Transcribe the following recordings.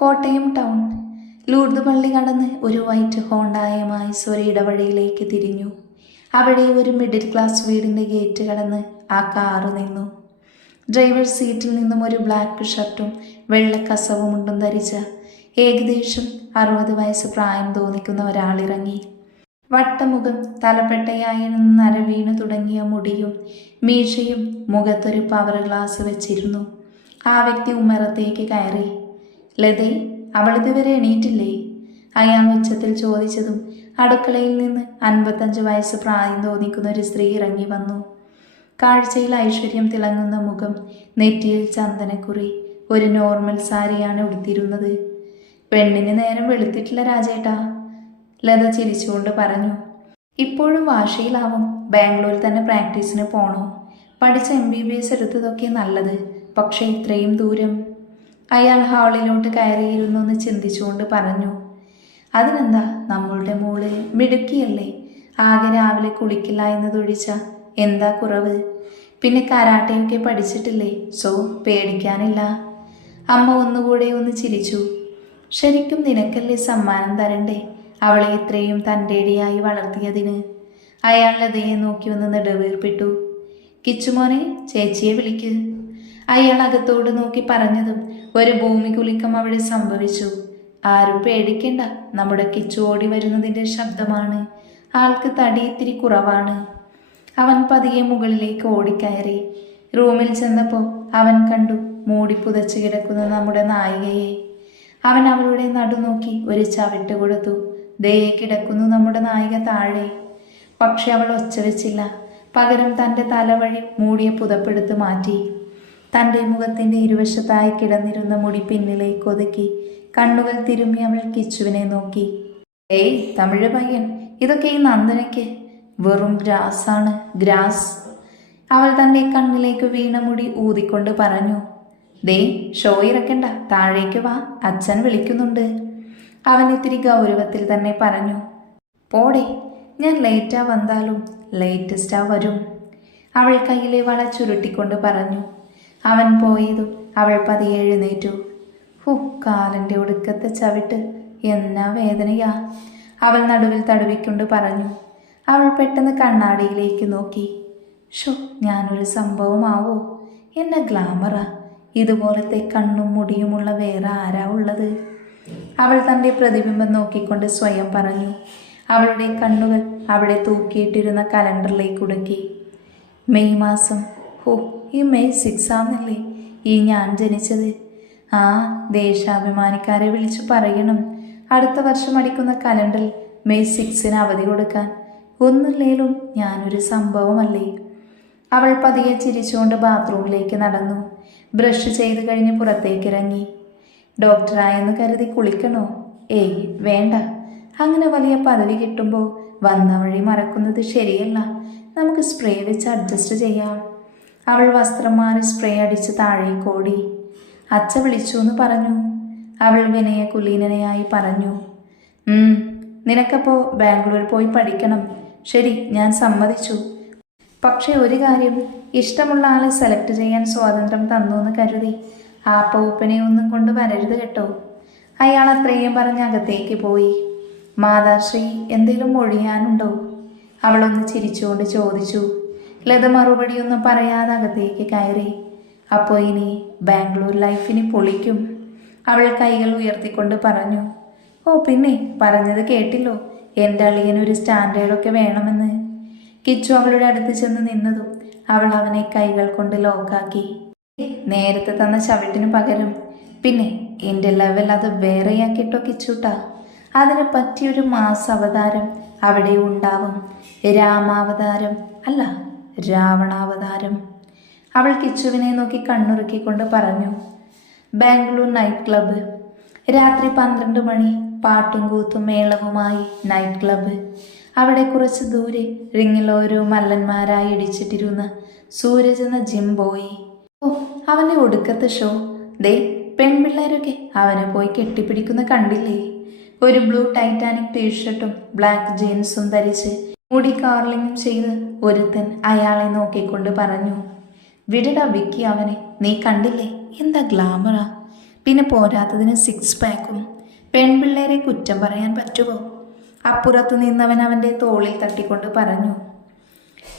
Kottayam town. Lourdes പള്ളി കടന്ന് ഒരു വൈറ്റ് ഹോണ്ടായുമായി ഒരു ഇടവഴിയിലേക്ക് തിരിഞ്ഞു. അവിടെ ഒരു മിഡിൽ ക്ലാസ് വീടിൻ്റെ ഗേറ്റ് കടന്ന് ആ കാറ് നിന്നു. ഡ്രൈവർ സീറ്റിൽ നിന്നും ഒരു ബ്ലാക്ക് ഷർട്ടും വെള്ള കസവുമുണ്ടും ധരിച്ച ഏകദേശം 60 വയസ്സ് പ്രായം തോന്നിക്കുന്ന ഒരാളിറങ്ങി. വട്ടമുഖം, തലപ്പെട്ടയായി നരവീണു തുടങ്ങിയ മുടിയും മീശയും, മുഖത്തൊരു പവർ ഗ്ലാസ് വെച്ചിരുന്നു. ആ വ്യക്തി ഉമ്മറത്തേക്ക് കയറി. ലതേ, അവളിതുവരെ എണീറ്റില്ലേ? അയാൾ ഉച്ചത്തിൽ ചോദിച്ചതും അടുക്കളയിൽ നിന്ന് 55 വയസ്സ് പ്രായം തോന്നിക്കുന്ന ഒരു സ്ത്രീ ഇറങ്ങി വന്നു. കാഴ്ചയിൽ ഐശ്വര്യം തിളങ്ങുന്ന മുഖം, നെറ്റിയിൽ ചന്ദനക്കുറി, ഒരു നോർമൽ സാരിയാണ് ഉടുത്തിരുന്നത്. പെണ്ണിന് നേരം വെളുത്തിട്ടില്ല രാജേട്ടാ, ലത ചിരിച്ചുകൊണ്ട് പറഞ്ഞു. ഇപ്പോഴും വാശിയിലാവും. ബാംഗ്ലൂരിൽ തന്നെ പ്രാക്ടീസിന് പോണോ? പഠിച്ച MBBS എടുത്തതൊക്കെ നല്ലത്, പക്ഷേ ഇത്രയും ദൂരം. അയാൾ ഹാളിലോട്ട് കയറിയിരുന്നു എന്ന് ചിന്തിച്ചുകൊണ്ട് പറഞ്ഞു. അതിനെന്താ, നമ്മളുടെ മോള് മിടുക്കിയല്ലേ. ആകെ രാവിലെ കുളിക്കില്ല എന്നതൊഴിച്ച എന്താ കുറവ്? പിന്നെ കരാട്ടയൊക്കെ പഠിച്ചിട്ടില്ലേ, സോ പേടിക്കാനില്ല. അമ്മ ഒന്നുകൂടെ ഒന്ന് ചിരിച്ചു. ശരിക്കും നിനക്കല്ലേ സമ്മാനം തരണ്ടേ, അവളെ ഇത്രയും തൻ്റെടിയായി വളർത്തിയതിന്. അയാൾ ലതയെ നോക്കി ഒന്ന് നെടുവീർപ്പിട്ടു. കിച്ചുമോനെ, ചേച്ചിയെ വിളിക്ക്. അയാൾ അകത്തോട് നോക്കി പറഞ്ഞതും ഒരു ഭൂമി കുലുക്കം അവിടെ സംഭവിച്ചു. ആരും പേടിക്കണ്ട, നമ്മുടെ കിച്ചു ഓടി വരുന്നതിൻ്റെ ശബ്ദമാണ്. ആൾക്ക് തടി ഇത്തിരി കുറവാണ്. അവൻ പതിയെ മുകളിലേക്ക് ഓടിക്കയറി. റൂമിൽ ചെന്നപ്പോൾ അവൻ കണ്ടു മൂടി പുതച്ചു കിടക്കുന്ന നമ്മുടെ നായികയെ. അവൻ അവളുടെ നടുനോക്കി ഒരു ചവിട്ട് കൊടുത്തു. ദേ കിടക്കുന്നു നമ്മുടെ നായിക താഴെ. പക്ഷെ അവൾ ഒച്ച വെച്ചില്ല. പകരം തൻ്റെ തലവഴി മൂടിയ പുതപ്പെടുത്ത് മാറ്റി. തൻ്റെ മുഖത്തിൻ്റെ ഇരുവശത്തായി കിടന്നിരുന്ന മുടി പിന്നിലേക്ക് ഒതുക്കി കണ്ണുകൾ തിരുമ്മി അവൾ കിച്ചുവിനെ നോക്കി. ഏയ് തമിഴ് പയ്യൻ, ഇതൊക്കെ ഈ നന്ദനയ്ക്ക് വെറും ഗ്രാസാണ്, ഗ്രാസ്. അവൾ തൻ്റെ കണ്ണിലേക്ക് വീണ മുടി ഊതിക്കൊണ്ട് പറഞ്ഞു. ദേ ഷോ ഇറക്കണ്ട, താഴേക്ക് വാ, അച്ഛൻ വിളിക്കുന്നുണ്ട്. അവൻ ഇത്തിരി ഗൗരവത്തിൽ തന്നെ പറഞ്ഞു. പോടെ, ഞാൻ ലേറ്റാ വന്നാലും ലേറ്റസ്റ്റാ വരും. അവൾ കയ്യിലെ വള ചുരുട്ടിക്കൊണ്ട് പറഞ്ഞു. അവൻ പോയതും അവൾ പതിയെ എഴുന്നേറ്റു. കാലിൻ്റെ ഒടുക്കത്തെ ചവിട്ട്, എന്നാ വേദനയാ, അവൾ നടുവിൽ തടവിക്കൊണ്ട് പറഞ്ഞു. അവൾ പെട്ടെന്ന് കണ്ണാടിയിലേക്ക് നോക്കി. ഷോ, ഞാനൊരു സംഭവമാവോ? എന്നെ ഗ്ലാമറാ, ഇതുപോലത്തെ കണ്ണും മുടിയുമുള്ള വേറെ ആരാ ഉള്ളത്? അവൾ തൻ്റെ പ്രതിബിംബം നോക്കിക്കൊണ്ട് സ്വയം പറഞ്ഞു. അവളുടെ കണ്ണുകൾ അവിടെ തൂക്കിയിട്ടിരുന്ന കലണ്ടറിലേക്ക് ഉടക്കി. മെയ് മാസം. ഈ മെയ് 6 ആണെന്നല്ലേ ഈ ഞാൻ ജനിച്ചത്? ആ, ദേശാഭിമാനിക്കാരെ വിളിച്ചു പറയണം അടുത്ത വർഷം അടിക്കുന്ന കലണ്ടറിൽ മെയ് 6 അവധി കൊടുക്കാൻ. ഒന്നുമില്ലേലും ഞാനൊരു സംഭവമല്ലേ. അവൾ പതിയെ ചിരിച്ചുകൊണ്ട് ബാത്റൂമിലേക്ക് നടന്നു. ബ്രഷ് ചെയ്ത് കഴിഞ്ഞ് പുറത്തേക്കിറങ്ങി. ഡോക്ടറായെന്ന് കരുതി കുളിക്കണോ? ഏയ് വേണ്ട. അങ്ങനെ വലിയ പദവി കിട്ടുമ്പോൾ വന്ന വഴി മറക്കുന്നത് ശരിയല്ല. നമുക്ക് സ്പ്രേ വെച്ച് അഡ്ജസ്റ്റ് ചെയ്യാം. അവൾ വസ്ത്രം മാറി സ്പ്രേ അടിച്ച് താഴേക്കോടി. അച്ഛ വിളിച്ചു എന്ന് പറഞ്ഞു. അവൾ വിനയ കുലീനയായി പറഞ്ഞു. നിനക്കപ്പോൾ ബാംഗ്ലൂർ പോയി പഠിക്കണം. ശരി, ഞാൻ സമ്മതിച്ചു. പക്ഷെ ഒരു കാര്യം, ഇഷ്ടമുള്ള ആളെ സെലക്ട് ചെയ്യാൻ സ്വാതന്ത്ര്യം തന്നു എന്ന് കരുതി ആ പൗപ്പനെ ഒന്നും കൊണ്ട് വരരുത് കേട്ടോ. അയാൾ അത്രയും പറഞ്ഞ് അകത്തേക്ക് പോയി. മാതാശ്രീ, എന്തെങ്കിലും ഒഴിയാനുണ്ടോ? അവളൊന്ന് ചിരിച്ചുകൊണ്ട് ചോദിച്ചു. ലത മറുപടിയൊന്നും പറയാതെ അകത്തേക്ക് കയറി. അപ്പോൾ ഇനി ബാംഗ്ലൂർ ലൈഫിന് പൊളിക്കും. അവൾ കൈകൾ ഉയർത്തിക്കൊണ്ട് പറഞ്ഞു. ഓ പിന്നെ, പറഞ്ഞത് കേട്ടില്ലോ, എൻ്റെ അളിയനൊരു സ്റ്റാൻഡേർഡൊക്കെ വേണമെന്ന്. കിച്ചു അവളുടെ അടുത്ത് ചെന്ന് നിന്നതും അവൾ അവനെ കൈകൾ കൊണ്ട് ലോക്കാക്കി. നേരത്തെ തന്ന ചവിട്ടിന് പകരം പിന്നെ എൻ്റെ ലെവൽ അത് വേറെയാക്കിട്ടോ കിച്ചൂട്ടാ. അതിന് പറ്റിയൊരു മാസ അവതാരം അവിടെ ഉണ്ടാവും. രാമാവതാരം അല്ല, രാവണാവതാരം. അവൾ കിച്ചുവിനെ നോക്കി കണ്ണുറുക്കിക്കൊണ്ട് പറഞ്ഞു. Bangalore night club. രാത്രി 12 മണി. പാട്ടും കൂത്തും മേളവുമായി നൈറ്റ് ക്ലബ്ബ്. അവിടെ കുറച്ച് ദൂരെ റിങ്ങിൽ ഓരോ മല്ലന്മാരായി ഇടിച്ചിട്ടിരുന്ന സൂരജ് എന്ന ജിം ബോയ്. അവൻ്റെ ഒടുക്കത്തെ ഷോ. ദേ പെൺപിള്ളേരൊക്കെ അവനെ പോയി കെട്ടിപ്പിടിക്കുന്ന കണ്ടില്ലേ? ഒരു ബ്ലൂ ടൈറ്റാനിക് ടീഷർട്ടും ബ്ലാക്ക് ജീൻസും ധരിച്ച് മുടി കാർലിങ്ങും ചെയ്ത് ഒരുത്തൻ അയാളെ നോക്കിക്കൊണ്ട് പറഞ്ഞു. വിടടാ വിക്കി അവനെ, നീ കണ്ടില്ലേ എന്താ ഗ്ലാമറാ. പിന്നെ പോരാത്തതിന് 6 പാക്കും. പെൺപിള്ളേരെ കുറ്റം പറയാൻ പറ്റുമോ? അപ്പുറത്തു നിന്നവൻ അവൻ്റെ തോളിൽ തട്ടിക്കൊണ്ട് പറഞ്ഞു.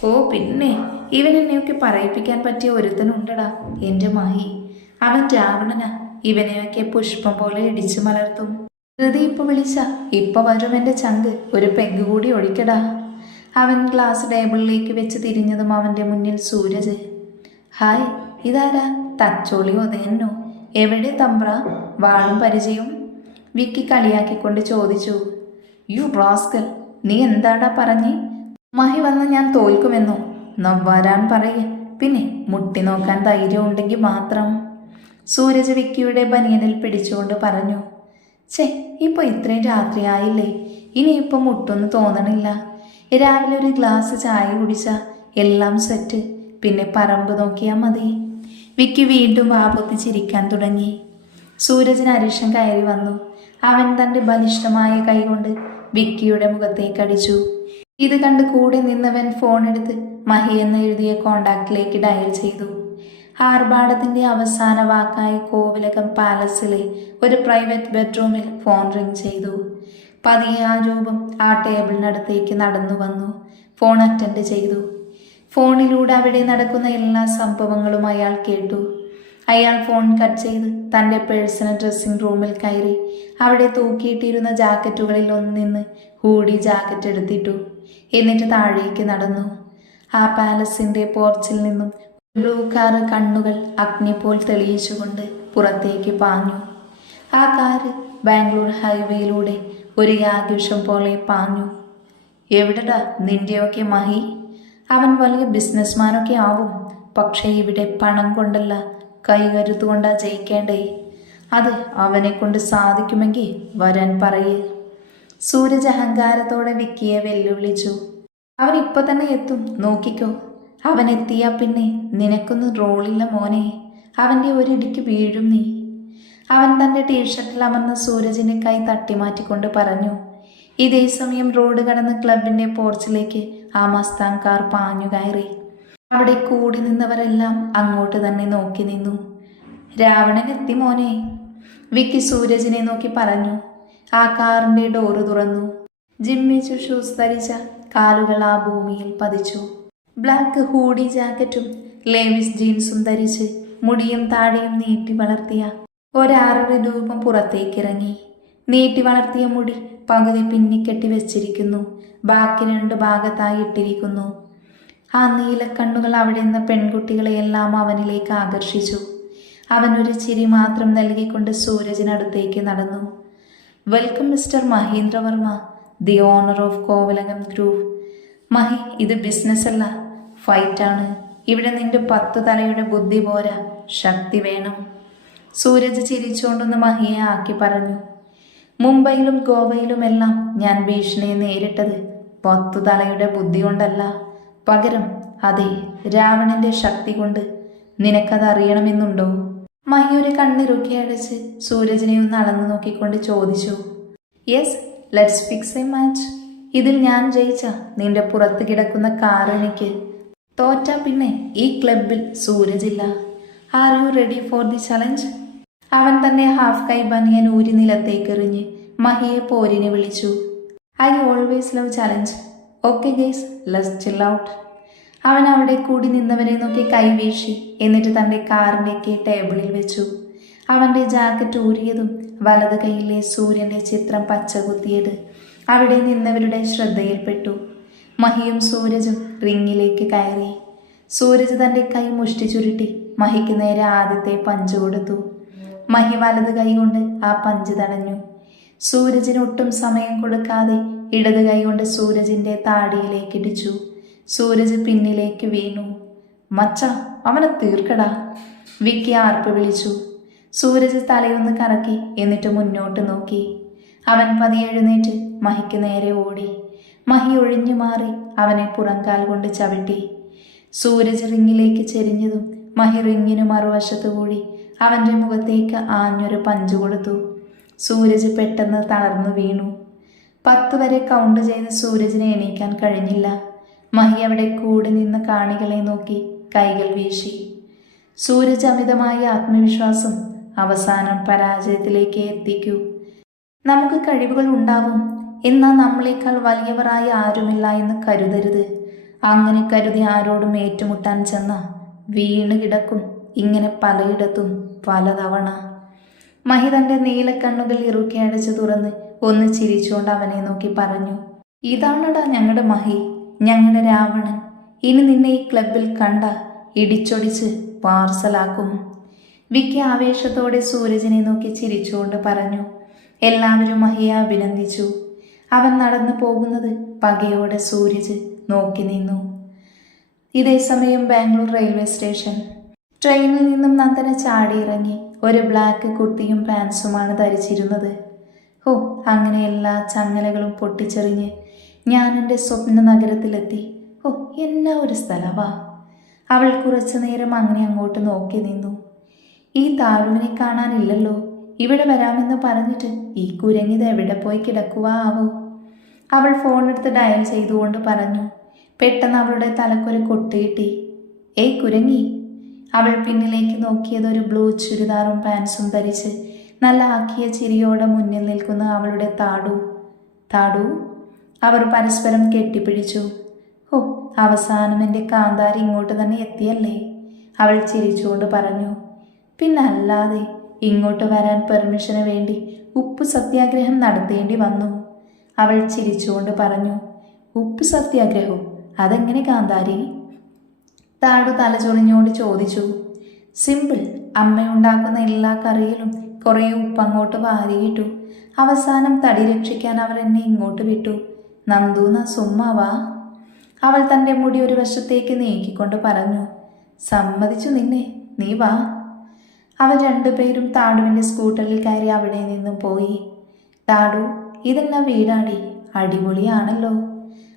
ഓ പിന്നെ, ഇവൻ എന്നെയൊക്കെ പറയിപ്പിക്കാൻ പറ്റിയ ഒരുത്തനുണ്ടടാ, എൻ്റെ മഹി. അവൻ രാവണനാ. ഇവനെയൊക്കെ പുഷ്പം പോലെ ഇടിച്ചു മലർത്തും. ധൃതി ഇപ്പൊ വിളിച്ച ഇപ്പൊ വരും എൻ്റെ ചങ്ക്. ഒരു പെഗ് കൂടി ഒഴിക്കടാ. അവൻ ഗ്ലാസ് ടേബിളിലേക്ക് വെച്ച് തിരിഞ്ഞതും അവൻ്റെ മുന്നിൽ സൂരജ്. ഹായ്, ഇതാരാ? തച്ചോളി ഒതയന്നോ? എവിടെ തമ്പ്ര? വാളും പരിചയവും? വിക്കി കളിയാക്കിക്കൊണ്ട് ചോദിച്ചു. യു റാസ്കൽ, നീ എന്താടാ പറഞ്ഞേ? മഹി വന്ന് ഞാൻ തോൽക്കുമെന്നോ? വരാൻ പറയേ. പിന്നെ മുട്ടി നോക്കാൻ ധൈര്യം ഉണ്ടെങ്കിൽ മാത്രം. സൂരജ് വിക്കിയുടെ ബനിയനിൽ പിടിച്ചുകൊണ്ട് പറഞ്ഞു. ഛേ, ഇപ്പോൾ ഇത്രയും രാത്രിയായില്ലേ? ഇനിയിപ്പോൾ മുട്ടൊന്നും തോന്നണില്ല. രാവിലെ ഒരു ഗ്ലാസ് ചായ കുടിച്ചാൽ എല്ലാം സെറ്റ്. പിന്നെ പറമ്പ് നോക്കിയാൽ മതി. വിക്കി വീണ്ടും വാപൊത്തി ചിരിക്കാൻ തുടങ്ങി. സൂരജിന് അരിശം കയറി വന്നു. അവൻ തൻ്റെ ബലിഷ്ഠമായ കൈകൊണ്ട് വിക്കിയുടെ മുഖത്തേക്കടിച്ചു. ഇത് കണ്ട് കൂടെ നിന്നവൻ ഫോണെടുത്ത് മഹി എന്ന് എഴുതിയ കോണ്ടാക്റ്റിലേക്ക് ഡയൽ ചെയ്തു. ആർഭാടത്തിൻ്റെ അവസാന വാക്കായ കോവിലകം പാലസിലെ ഒരു പ്രൈവറ്റ് ബെഡ്റൂമിൽ ഫോൺ റിംഗ് ചെയ്തു. പതിയെ ആ രൂപം ആ ടേബിളിനടുത്തേക്ക് നടന്നു വന്നു. ഫോൺ അറ്റൻഡ് ചെയ്തു. ഫോണിലൂടെ അവിടെ നടക്കുന്ന എല്ലാ സംഭവങ്ങളും അയാൾ കേട്ടു. അയാൾ ഫോൺ കട്ട് ചെയ്ത് തൻ്റെ പേഴ്സണൽ ഡ്രസ്സിംഗ് റൂമിൽ കയറി അവിടെ തൂക്കിയിട്ടിരുന്ന ജാക്കറ്റുകളിൽ ഒന്നിന്ന് ഹൂഡി ജാക്കറ്റ് എടുത്തിട്ടു. എന്നിട്ട് താഴേക്ക് നടന്നു. ആ പാലസിൻ്റെ പോർച്ചിൽ നിന്നും ബ്ലൂ കാറ് കണ്ണുകൾ അഗ്നിപോൽ തെളിയിച്ചുകൊണ്ട് പുറത്തേക്ക് പാഞ്ഞു. ആ കാറ് ബാംഗ്ലൂർ ഹൈവേയിലൂടെ ഒരു യാഗുഷം പോലെ പാഞ്ഞു. എവിടെടാ നിൻ്റെയൊക്കെ മഹി? അവൻ വലിയ ബിസിനസ്മാനൊക്കെ ആവും. പക്ഷേ ഇവിടെ പണം കൊണ്ടല്ല, കൈകരുത്തുകൊണ്ടാ ജയിക്കേണ്ടേ. അത് അവനെ കൊണ്ട് സാധിക്കുമെങ്കിൽ വരാൻ പറയേ. സൂരജ് അഹങ്കാരത്തോടെ വിക്കിയെ വെല്ലുവിളിച്ചു. അവൻ ഇപ്പൊ തന്നെ എത്തും, നോക്കിക്കോ. അവൻ എത്തിയാ പിന്നെ നിനക്കൊന്നും റോളില്ല മോനെ. അവൻ്റെ ഒരിടിക്ക് വീഴും നീ. അവൻ തൻ്റെ ടീഷർട്ടിൽ അമർന്ന സൂരജിൻ്റെ കൈ തട്ടിമാറ്റിക്കൊണ്ട് പറഞ്ഞു. ഇതേ സമയം റോഡ് കടന്ന് ക്ലബിൻ്റെ പോർച്ചിലേക്ക് ആ മസ്താൻ കാർ പാഞ്ഞു കയറി. അവിടെ കൂടി നിന്നവരെല്ലാം അങ്ങോട്ട് തന്നെ നോക്കി നിന്നു. രാവണൻ എത്തി മോനെ, വിക്കി സൂരജിനെ നോക്കി പറഞ്ഞു. ആ കാറിൻ്റെ ഡോറ് തുറന്നു. ജിമ്മിച്ചു ഷൂസ് ധരിച്ച കാലുകൾ ആ ഭൂമിയിൽ പതിച്ചു. ബ്ലാക്ക് ഹൂഡി ജാക്കറ്റും ലേവിസ് ജീൻസും ധരിച്ച് മുടിയും താടിയും നീട്ടി വളർത്തിയ ഒരാറര രൂപം പുറത്തേക്കിറങ്ങി. നീട്ടി വളർത്തിയ മുടി പകുതി പിന്നിക്കെട്ടി വെച്ചിരിക്കുന്നു. ബാക്കി 2 ഭാഗത്തായി ഇട്ടിരിക്കുന്നു. ആ നീലക്കണ്ണുകൾ അവിടെ നിന്ന് പെൺകുട്ടികളെയെല്ലാം അവനിലേക്ക് ആകർഷിച്ചു. അവനൊരു ചിരി മാത്രം നൽകിക്കൊണ്ട് സൂരജിനടുത്തേക്ക് നടന്നു. Welcome mister Mahendravarma, the owner of Kovilakam group. Mahi, ഇത് ബിസിനസ് അല്ല, ഫൈറ്റാണ്. ഇവിടെ നിന്റെ 10 തലയുടെ ബുദ്ധി പോരാ, ശക്തി വേണം. സൂരജ് ചിരിച്ചുകൊണ്ടൊന്ന് മഹിയെ ആക്കി പറഞ്ഞു. മുംബൈയിലും ഗോവയിലുമെല്ലാം ഞാൻ ഭീഷണിയെ നേരിട്ടത് 10 തലയുടെ ബുദ്ധി കൊണ്ടല്ല, പകരം അതെ രാവണന്റെ ശക്തി കൊണ്ട്. നിനക്കത് അറിയണമെന്നുണ്ടോ? മഹി ഒരു കണ്ണിറുക്കി അടച്ച് സൂരജിനെ ഒന്ന് അളന്നു നോക്കിക്കൊണ്ട് ചോദിച്ചു. Yes, let's fix A match. ഇതിൽ ഞാൻ ജയിച്ച നിന്റെ പുറത്ത് കിടക്കുന്ന കാർ എനിക്ക്, തോറ്റാ പിന്നെ ഈ ക്ലബിൽ സൂരജില്ല. Are you ready for the challenge? അവൻ തന്നെ ഹാഫ് കൈ ബനിയൻ ഊരി നിലത്തേക്കെറിഞ്ഞ് മഹിയെ പോരിനെ വിളിച്ചു. I always love challenge. Okay guys, let's chill out. അവൻ അവിടെ കൂടി നിന്നവരെ നോക്കി കൈവീശി. എന്നിട്ട് തൻ്റെ കാറിൻ്റെ ടേബിളിൽ വെച്ചു. അവൻ്റെ ജാക്കറ്റ് ഊരിയതും വലത് കൈയിലെ സൂര്യൻ്റെ ചിത്രം പച്ചകുത്തിയത് അവിടെ നിന്നവരുടെ ശ്രദ്ധയിൽപ്പെട്ടു. മഹിയും സൂരജും റിങ്ങിലേക്ക് കയറി. സൂരജ് തൻ്റെ കൈ മുഷ്ടി ചുരുട്ടി മഹിക്ക് നേരെ ആദ്യത്തെ പഞ്ച് കൊടുത്തു. മഹി വലത് കൈ കൊണ്ട് ആ പഞ്ച് തടഞ്ഞു. സൂരജിന് ഒട്ടും സമയം കൊടുക്കാതെ ഇടത് കൈ കൊണ്ട് സൂരജിൻ്റെ താടിയിലേക്ക് ഇടിച്ചു. സൂരജ് പിന്നിലേക്ക് വീണു. മച്ച, അവനെ തീർക്കടാ, വിക്കി ആർപ്പ് വിളിച്ചു. സൂരജ് തലയൊന്ന് കറക്കി എന്നിട്ട് മുന്നോട്ട് നോക്കി. അവൻ പതിയെ എഴുന്നേറ്റ് മഹിക്ക് നേരെ ഓടി. മഹി ഒഴിഞ്ഞു മാറി അവനെ പുറംകാൽ കൊണ്ട് ചവിട്ടി. സൂരജ് റിങ്ങിലേക്ക് ചെരിഞ്ഞതും മഹി റിങ്ങിനു മറുവശത്തു കൂടി അവൻ്റെ മുഖത്തേക്ക് ആഞ്ഞൊരു പഞ്ച് കൊടുത്തു. സൂരജ് പെട്ടെന്ന് തളർന്നു വീണു. 10 വരെ കൗണ്ട് ചെയ്ത് സൂരജിനെ എണീക്കാൻ കഴിഞ്ഞില്ല. മഹി അവിടെ കൂടി നിന്ന് കാണികളെ നോക്കി കൈകൾ വീശി. സൂരജ് അമിതമായ ആത്മവിശ്വാസം അവസാനം പരാജയത്തിലേക്ക് എത്തിക്കൂ. നമുക്ക് കഴിവുകൾ ഉണ്ടാവും, എന്നാൽ നമ്മളെക്കാൾ വലിയവരായി ആരുമില്ല എന്ന് കരുതരുത്. അങ്ങനെ കരുതി ആരോടും ഏറ്റുമുട്ടാൻ ചെന്ന വീണ് കിടക്കും. ഇങ്ങനെ പലയിടത്തും പലതവണ. മഹി തൻ്റെ നീലക്കണ്ണുകൾ ഇറുക്കി അടച്ചു തുറന്ന് ഒന്ന് ചിരിച്ചുകൊണ്ട് അവനെ നോക്കി പറഞ്ഞു, ഇതാണടാ ഞങ്ങളുടെ മഹി, ഞങ്ങളുടെ രാവണൻ. ഇനി നിന്നെ ഈ ക്ലബിൽ കണ്ട ഇടിച്ചൊടിച്ച് പാർസലാക്കും. വിക്കി ആവേശത്തോടെ സൂരജിനെ നോക്കി ചിരിച്ചുകൊണ്ട് പറഞ്ഞു. എല്ലാവരും മഹിയെ അഭിനന്ദിച്ചു. അവൻ നടന്നു പോകുന്നത് പകയോടെ സൂരജ് നോക്കി നിന്നു. ഇതേ സമയം ബാംഗ്ലൂർ റെയിൽവേ സ്റ്റേഷൻ. ട്രെയിനിൽ നിന്നും നന്ദന ചാടിയിറങ്ങി. ഒരു ബ്ലാക്ക് കുർത്തിയും പാൻസുമാണ് ധരിച്ചിരുന്നത്. ഓ, അങ്ങനെ എല്ലാ ചങ്ങലകളും പൊട്ടിച്ചെറിഞ്ഞ് ഞാൻ എൻ്റെ സ്വപ്ന നഗരത്തിലെത്തി. ഓ, എന്നാ ഒരു സ്ഥലവാ. അവൾ കുറച്ചു നേരം അങ്ങനെ അങ്ങോട്ട് നോക്കി നിന്നു. ഈ താഴ്വനെ കാണാനില്ലല്ലോ. ഇവിടെ വരാമെന്ന് പറഞ്ഞിട്ട് ഈ കുരങ്ങിത് എവിടെ പോയി കിടക്കുവാ ആവോ. അവൾ ഫോണെടുത്ത് ഡയൽ ചെയ്തുകൊണ്ട് പറഞ്ഞു. പെട്ടെന്ന് അവളുടെ തലക്കൊരു കൊട്ട് കിട്ടി. ഏയ് കുരങ്ങി. അവൾ പിന്നിലേക്ക് നോക്കിയതൊരു ബ്ലൂ ചുരിദാറും പാൻസും ധരിച്ച് നല്ല ആക്കിയ ചിരിയോടെ മുന്നിൽ നിൽക്കുന്ന അവളുടെ താടു. താടു. അവർ പരസ്പരം കെട്ടിപ്പിടിച്ചു. ഓ, അവസാനം എൻ്റെ കാന്താരി ഇങ്ങോട്ട് തന്നെ എത്തിയല്ലേ, അവൾ ചിരിച്ചുകൊണ്ട് പറഞ്ഞു. പിന്നല്ലാതെ, ഇങ്ങോട്ട് വരാൻ പെർമിഷന് വേണ്ടി ഉപ്പ് സത്യാഗ്രഹം നടത്തേണ്ടി വന്നു, അവൾ ചിരിച്ചുകൊണ്ട് പറഞ്ഞു. ഉപ്പ് സത്യാഗ്രഹവും? അതെങ്ങനെ കാന്താരി? താടു തലചൊറിഞ്ഞോട് ചോദിച്ചു. സിമ്പിൾ. അമ്മയുണ്ടാക്കുന്ന എല്ലാ കറിയിലും കുറേ ഉപ്പ് അങ്ങോട്ട് വാരിയിട്ടു. അവസാനം തടി രക്ഷിക്കാൻ അവർ എന്നെ ഇങ്ങോട്ട് വിട്ടു. നന്ദൂന്ന സുമ്മാവാ, അവൾ തൻ്റെ മുടി ഒരു വശത്തേക്ക് നീക്കിക്കൊണ്ട് പറഞ്ഞു. സമ്മതിച്ചു നിന്നെ, നീ വാ. അവർ രണ്ടുപേരും താടുവിൻ്റെ സ്കൂട്ടറിൽ കയറി അവിടെ നിന്നും പോയി. താടു, ഇതെല്ലാം വീടാടി, അടിപൊളിയാണല്ലോ,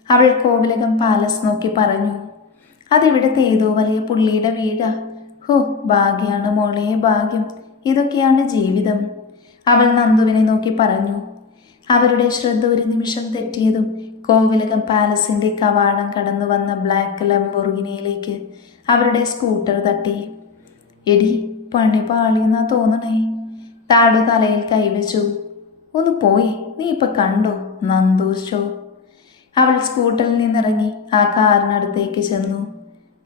അവൾ കോവിലകം പാലസ് നോക്കി പറഞ്ഞു. അതിവിടുത്തെ ഏതോ വലിയ പുള്ളിയുടെ വീടാ. ഹോ, ഭാഗ്യാണ് മോളെ, ഭാഗ്യം. ഇതൊക്കെയാണ് ജീവിതം, അവൾ നന്ദുവിനെ നോക്കി പറഞ്ഞു. അവരുടെ ശ്രദ്ധ ഒരു നിമിഷം തെറ്റിയതും കോവിലകം പാലസിൻ്റെ കവാടം കടന്നു വന്ന ബ്ലാക്ക് ലംബോർഗിനിയിലേക്ക് അവരുടെ സ്കൂട്ടർ തട്ടി. എടി, പണി പാളിയെന്നാ തോന്നണേ, താടു തലയിൽ കൈവച്ചു. ഒന്ന് പോയി, നീ ഇപ്പം കണ്ടോ നന്ദൂസ് ഷോ. അവൾ സ്കൂട്ടറിൽ നിന്നിറങ്ങി ആ കാറിനടുത്തേക്ക് ചെന്നു.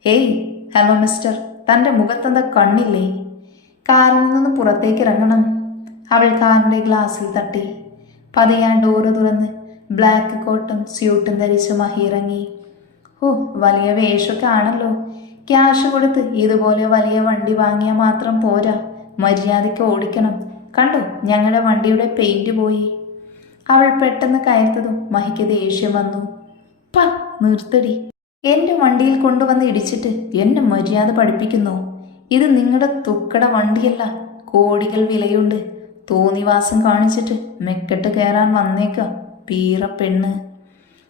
ഹേയ്, ഹലോ മിസ്റ്റർ, തൻ്റെ മുഖത്തെന്താ കണ്ണില്ലേ? കാറിൽ നിന്ന് പുറത്തേക്ക് ഇറങ്ങണം, അവൾ കാറിൻ്റെ ഗ്ലാസ്സിൽ തട്ടി. പതിയാൻ ഡോറ് തുറന്ന് ബ്ലാക്ക് കോട്ടും സ്യൂട്ടും ധരിച്ച് മഹി ഇറങ്ങി. ഓ, വലിയ വേഷമൊക്കെ ആണല്ലോ. ക്യാഷ് കൊടുത്ത് ഇതുപോലെ വലിയ വണ്ടി വാങ്ങിയാൽ മാത്രം പോരാ, മര്യാദയ്ക്ക് ഓടിക്കണം. കണ്ടോ, ഞങ്ങളുടെ വണ്ടിയുടെ പെയിൻറ് പോയി. അവൾ പെട്ടെന്ന് കയർത്തതും മഹിക്ക് ദേഷ്യം വന്നു. പ, നിർത്തടി. എൻ്റെ വണ്ടിയിൽ കൊണ്ടുവന്ന് ഇടിച്ചിട്ട് എന്നെ മര്യാദ പഠിപ്പിക്കുന്നു. ഇത് നിങ്ങളുടെ തുക്കട വണ്ടിയല്ല, കോടികൾ വിലയുണ്ട്. തോന്നിവാസം കാണിച്ചിട്ട് മെക്കെട്ട് കയറാൻ വന്നേക്കാം, പീറ പെണ്ണ്.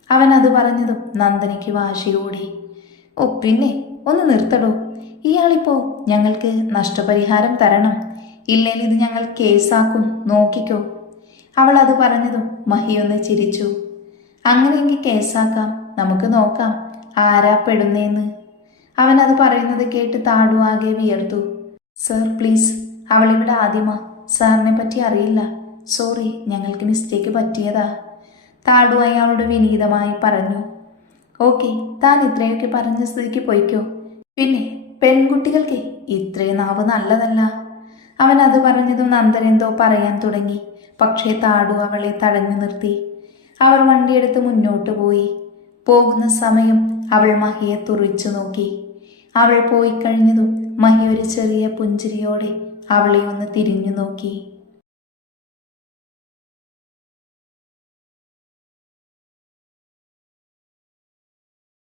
അവൻ അത് പറഞ്ഞതും നന്ദനയ്ക്ക് വാശി കൂടി. ഓ, പിന്നെ ഒന്ന് നിർത്തടോ. ഇയാളിപ്പോ ഞങ്ങൾക്ക് നഷ്ടപരിഹാരം തരണം, ഇല്ലെങ്കിൽ ഇത് ഞങ്ങൾ കേസാക്കും, നോക്കിക്കോ. അവൾ അത് പറഞ്ഞതും മഹിയൊന്ന് ചിരിച്ചു. അങ്ങനെയെങ്കിൽ കേസാക്കാം, നമുക്ക് നോക്കാം ആരാ പെടുന്നേന്ന്. അവൻ അത് പറയുന്നത് കേട്ട് താടു ആകെ വിയർത്തു. സർ പ്ലീസ്, അവളിവിടെ ആദ്യമാ, സാറിനെ പറ്റി അറിയില്ല, സോറി, ഞങ്ങൾക്ക് മിസ്റ്റേക്ക് പറ്റിയതാ, താടു അയാളോട് വിനീതമായി പറഞ്ഞു. ഓക്കെ, താൻ ഇത്രയൊക്കെ പറഞ്ഞ സ്ഥിതിക്ക് പോയിക്കോ. പിന്നെ പെൺകുട്ടികൾക്ക് ഇത്രയും നാവ് നല്ലതല്ല. അവൻ അത് പറഞ്ഞതും നന്ദൻ എന്തോ പറയാൻ തുടങ്ങി. പക്ഷേ താടു അവളെ തടഞ്ഞു നിർത്തി. അവർ വണ്ടിയെടുത്ത് മുന്നോട്ട് പോയി. പോകുന്ന സമയം അവൾ മഹിയെ തുറിച്ചു നോക്കി. അവൾ പോയി കഴിഞ്ഞതും മഹി ഒരു ചെറിയ പുഞ്ചിരിയോടെ അവളെ ഒന്ന് തിരിഞ്ഞു നോക്കി.